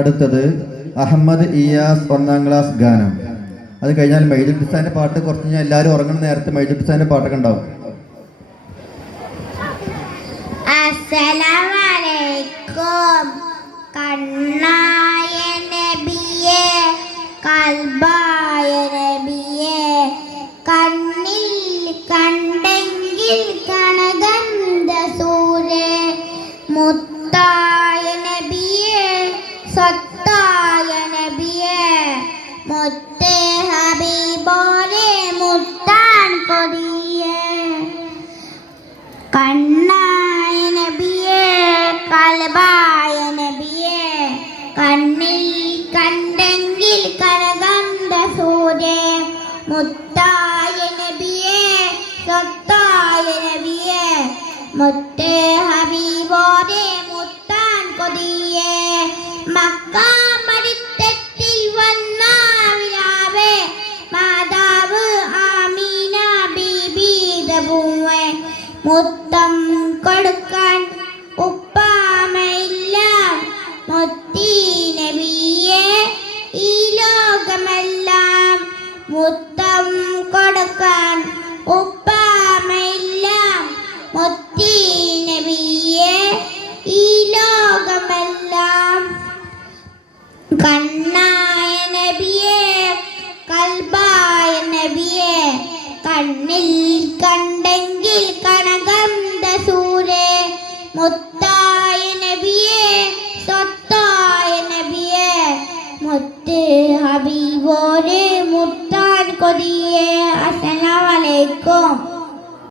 അടുത്തത് അഹമ്മദ് ഇയാസ് 1ാം ക്ലാസ് ഗാനം. അത് കഴിഞ്ഞാൽ മൈദുൽ ഉസ്താദിന്റെ പാട്ട് കുറച്ച് കഴിഞ്ഞാൽ എല്ലാവരും ഉറങ്ങുന്ന നേരത്തെ മൈദുൽ ഉസ്താദിന്റെ പാട്ടൊക്കെ ഉണ്ടാവും. അസ്സലാമു അലൈക്കും. കണ്ണായ നബിയേ, കൽബായ നബിയേ, കണ്ണിൽ കണ്ടെങ്കിൽ കനകന്ത സൂരേ, മുത്തായ നബിയേ, സത്തായ നബിയേ, മുത്തേ ഹബീബോരെ മുത്താൻ കൊതിയേ. കണ്ണായ നബിയേ, കൽബായ നബിയേ, കണ്ണിൽ കണ്ടെങ്കിൽ കനകന്ത സൂര്യേ, മുത്തായ നബിയേ, സത്തായ നബിയേ, മുത്തേ ഹബീബോരെ മുത്താൻ കൊതിയേ. മക്കാമടിത്തട്ടിൽ വന്ന വിലാവേ, മാതാവ് ആമീന ബീബിയുടെ പൂവേ, മുത്തം കൊടുക്കാൻ ഉപ്പാമയില്ല മുത്തി നബിയേ, ഈ ലോകമെല്ലാം മുത്തം കൊടുക്കാൻ ഉപ്പാമയില്ല മുത്തി